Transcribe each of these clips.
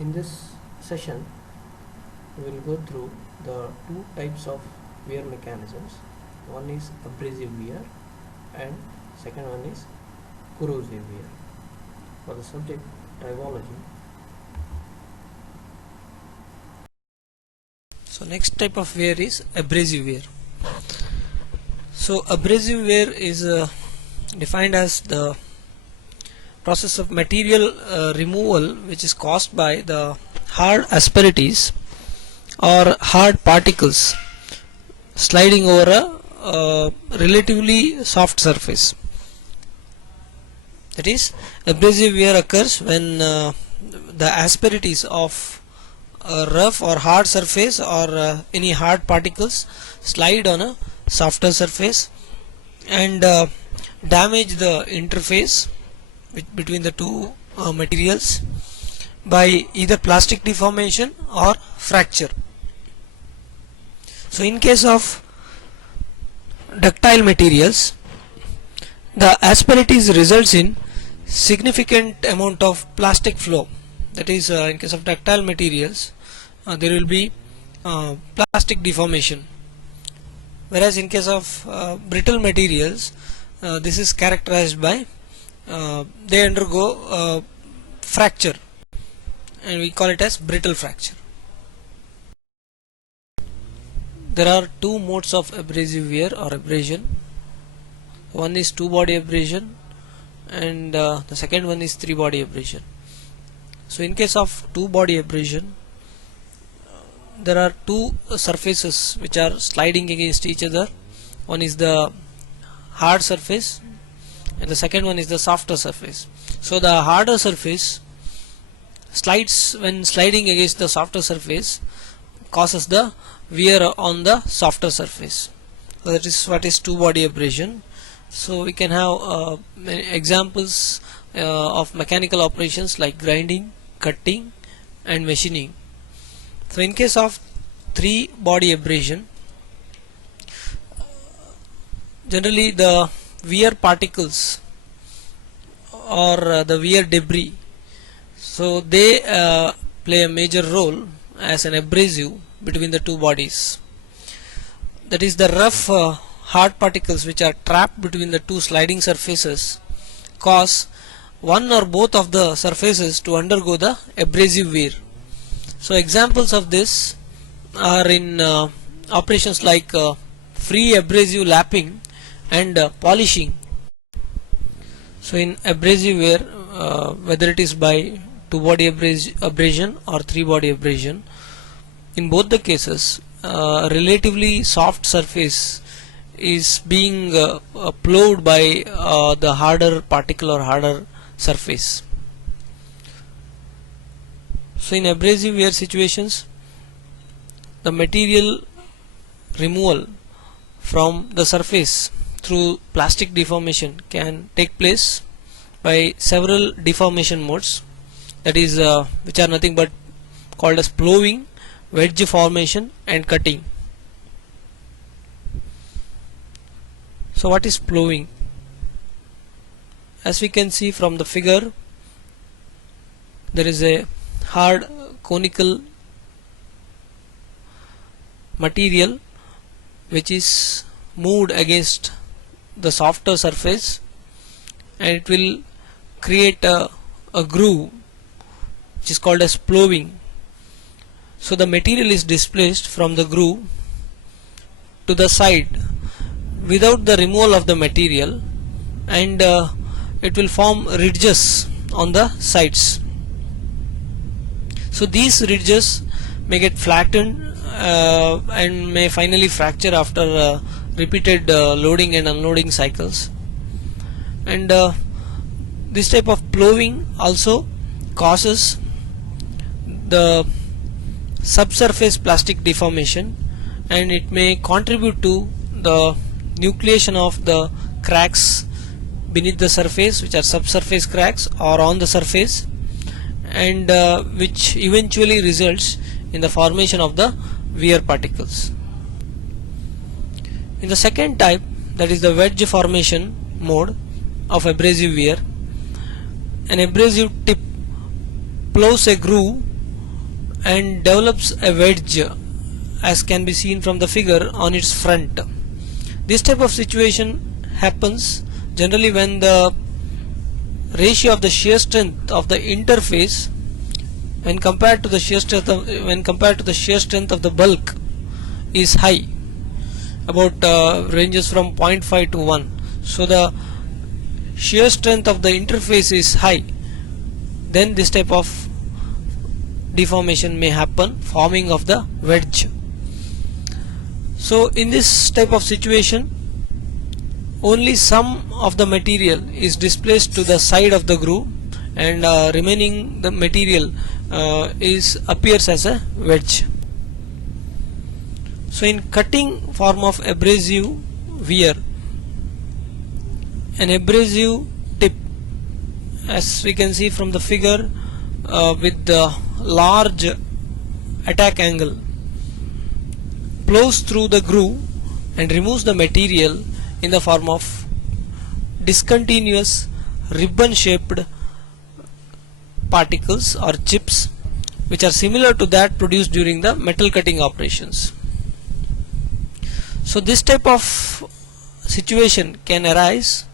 In this session we will go through the two types of wear mechanisms. One is abrasive wear and second one is corrosive wear. For the subject tribology. So next type of wear is abrasive wear. So abrasive wear is defined as the process of material removal which is caused by the hard asperities or hard particles sliding over a relatively soft surface. That is, abrasive wear occurs when the asperities of a rough or hard surface or any hard particles slide on a softer surface and damage the interface between the two materials by either plastic deformation or fracture. So in case of ductile materials, the asperities results in significant amount of plastic flow. That is, in case of ductile materials there will be plastic deformation, whereas in case of brittle materials this is characterized by they undergo fracture, and we call it as brittle fracture. There are two modes of abrasive wear or abrasion. One is two body abrasion and the second one is three body abrasion. So in case of two body abrasion, there are two surfaces which are sliding against each other. One is the hard surface and the second one is the softer surface. So the harder surface slides when sliding against the softer surface, causes the wear on the softer surface. So that is what is two body abrasion. So we can have examples of mechanical operations like grinding, cutting and machining. So in case of three body abrasion, generally the wear particles or the wear debris, so they play a major role as an abrasive between the two bodies. That is, the rough hard particles which are trapped between the two sliding surfaces cause one or both of the surfaces to undergo the abrasive wear. So examples of this are in operations like free abrasive lapping and polishing. So in abrasive wear, whether it is by two body abrasion or three body abrasion, in both the cases relatively soft surface is being plowed by the harder particle or harder surface. So in abrasive wear situations, the material removal from the surface through plastic deformation can take place by several deformation modes, that is which are nothing but called as plowing, wedge formation and cutting. So what is plowing? As we can see from the figure, there is a hard conical material which is moved against the softer surface, and it will create a groove which is called as plowing. So the material is displaced from the groove to the side without the removal of the material, and it will form ridges on the sides. So these ridges may get flattened and may finally fracture after repeated loading and unloading cycles. And this type of plowing also causes the subsurface plastic deformation, and it may contribute to the nucleation of the cracks beneath the surface, which are subsurface cracks, or on the surface, and which eventually results in the formation of the wear particles. In the second type, that is the wedge formation mode of abrasive wear, an abrasive tip plows a groove and develops a wedge, as can be seen from the figure, on its front. This type of situation happens generally when the ratio of the shear strength of the interface when compared to the shear strength of the bulk is high, about ranges from 0.5 to 1. So the shear strength of the interface is high, then this type of deformation may happen, forming of the wedge. So in this type of situation, only some of the material is displaced to the side of the groove, and remaining the material appears as a wedge. So in cutting form of abrasive wear, an abrasive tip, as we can see from the figure, with the large attack angle, plows through the groove and removes the material in the form of discontinuous ribbon shaped particles or chips, which are similar to that produced during the metal cutting operations. So this type of situation can arise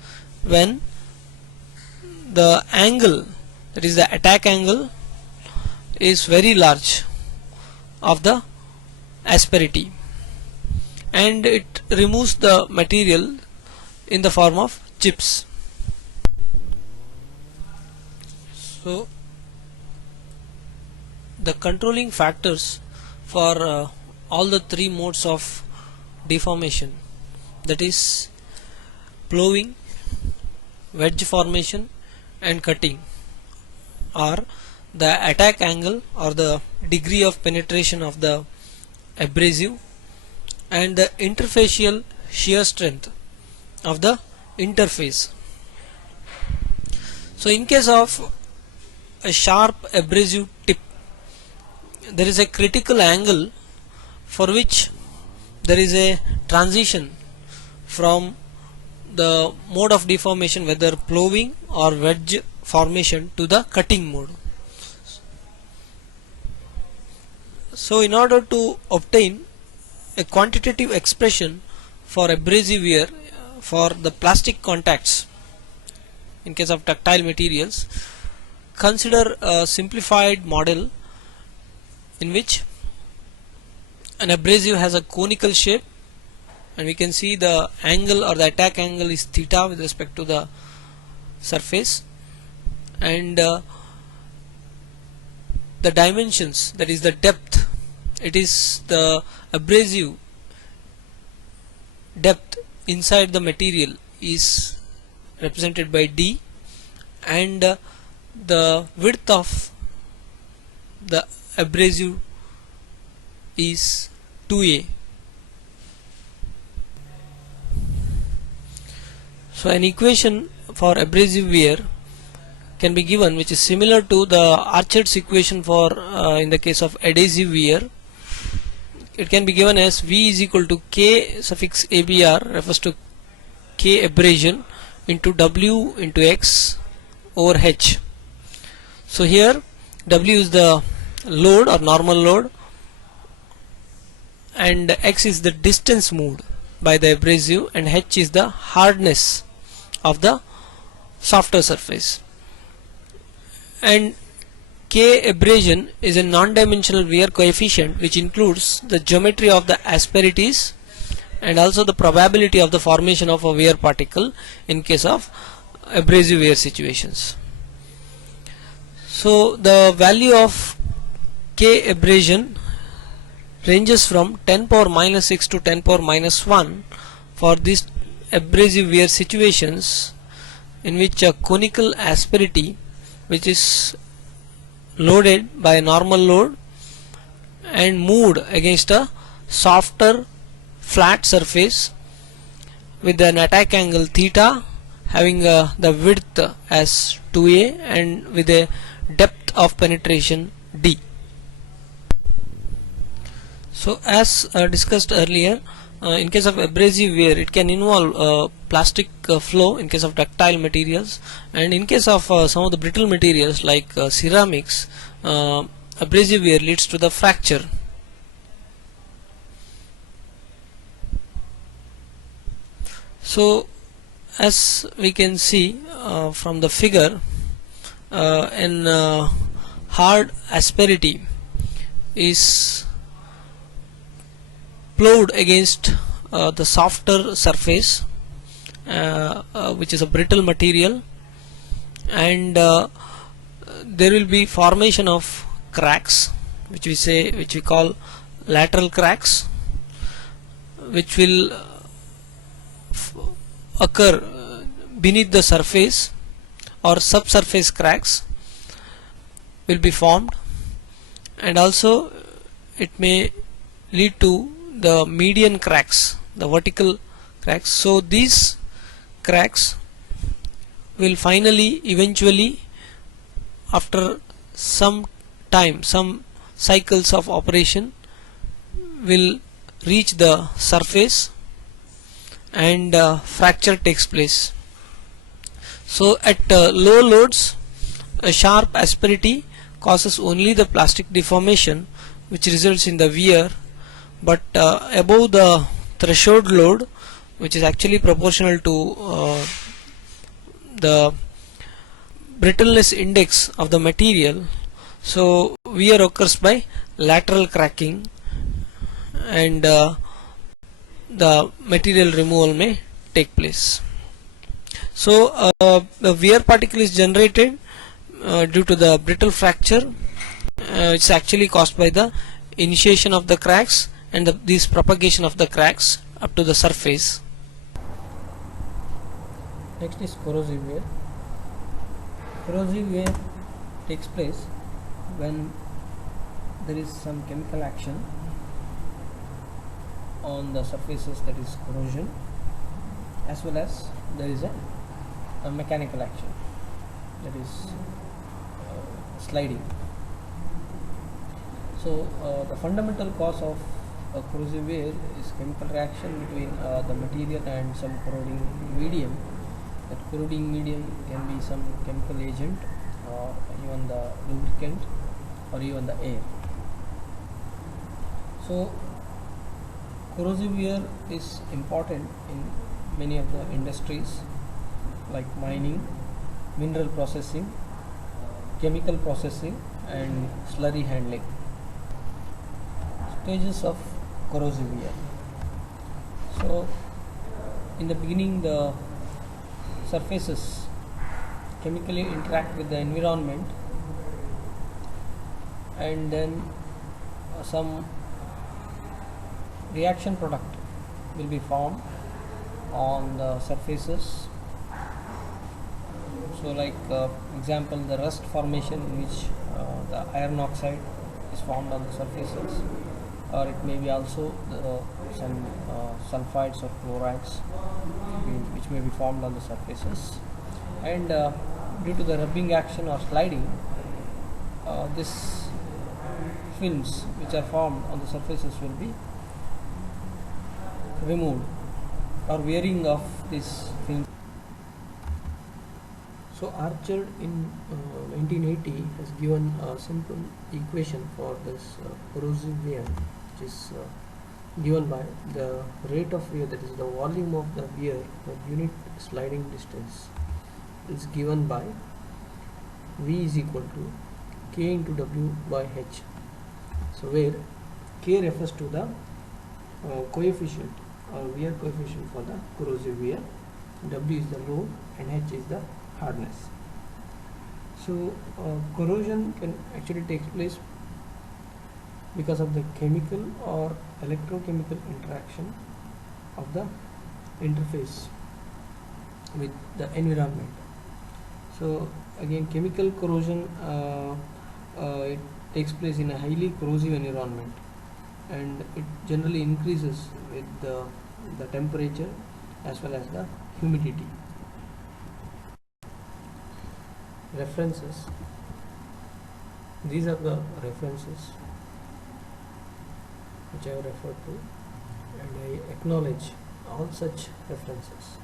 when the angle, that is the attack angle, is very large of the asperity, and it removes the material in the form of chips. So the controlling factors for all the three modes of deformation, that is plowing, wedge formation and cutting, are the attack angle or the degree of penetration of the abrasive and the interfacial shear strength of the interface. So in case of a sharp abrasive tip, there is a critical angle for which there is a transition from the mode of deformation, whether plowing or wedge formation, to the cutting mode. So in order to obtain a quantitative expression for abrasive wear for the plastic contacts in case of ductile materials, consider a simplified model in which an abrasive has a conical shape, and we can see the angle or the attack angle is theta with respect to the surface, and the dimensions, that is the depth, it is the abrasive depth inside the material is represented by D, and the width of the abrasive is 2A. So an equation for abrasive wear can be given which is similar to the Archer's equation for in the case of adhesive wear. It can be given as V is equal to K suffix ABR, refers to K abrasion, into W into X over H. So here W is the load or normal load, and X is the distance moved by the abrasive, and H is the hardness of the softer surface. And K abrasion is a non-dimensional wear coefficient which includes the geometry of the asperities and also the probability of the formation of a wear particle in case of abrasive wear situations. So the value of K abrasion ranges from 10 power minus 6 to 10 power minus 1 for these abrasive wear situations in which a conical asperity, which is loaded by a normal load and moved against a softer flat surface with an attack angle theta, having the width as 2a and with a depth of penetration d. So as discussed earlier, in case of abrasive wear it can involve plastic flow in case of ductile materials, and in case of some of the brittle materials like ceramics, abrasive wear leads to the fracture. So as we can see from the figure, in hard asperity is plowed against the softer surface which is a brittle material, and there will be formation of cracks which we call lateral cracks, which will occur beneath the surface, or subsurface cracks will be formed, and also it may lead to the median cracks, the vertical cracks. So these cracks will finally eventually, after some time, some cycles of operation, will reach the surface and fracture takes place. So at low loads, a sharp asperity causes only the plastic deformation which results in the wear, but above the threshold load, which is actually proportional to the brittleness index of the material, so wear occurs by lateral cracking, and the material removal may take place. So the wear particle is generated due to the brittle fracture. It's actually caused by the initiation of the cracks and this propagation of the cracks up to the surface. Next is corrosive wear. Corrosive wear takes place when there is some chemical action on the surfaces, that is corrosion, as well as there is a mechanical action, that is sliding. So the fundamental cause of corrosive wear is chemical reaction between the material and some corroding medium. That corroding medium can be some chemical agent, or even the lubricant, or even the air. So corrosive wear is important in many of the industries like mining, mineral processing, chemical processing, and slurry handling. Stages of corrosive wear. So in the beginning, the surfaces chemically interact with the environment, and then some reaction product will be formed on the surfaces. So like example, the rust formation, in which the iron oxide is formed on the surfaces, or it may be also some sulfides or chlorides which may be formed on the surfaces, and due to the rubbing action or sliding, this films which are formed on the surfaces will be removed, or wearing of this film. So Archer in 1980 has given a simple equation for this corrosive wear, which is given by the rate of wear, that is the volume of the wear per unit sliding distance, is given by V is equal to K into W by H. So where K refers to the coefficient or wear coefficient for the corrosive wear, W is the load, and H is the hardness. So corrosion can actually take place because of the chemical or electrochemical interaction of the interface with the environment. So again, chemical corrosion it takes place in a highly corrosive environment, and it generally increases with the temperature as well as the humidity. references. These are the references which I have referred to, and I acknowledge all such references.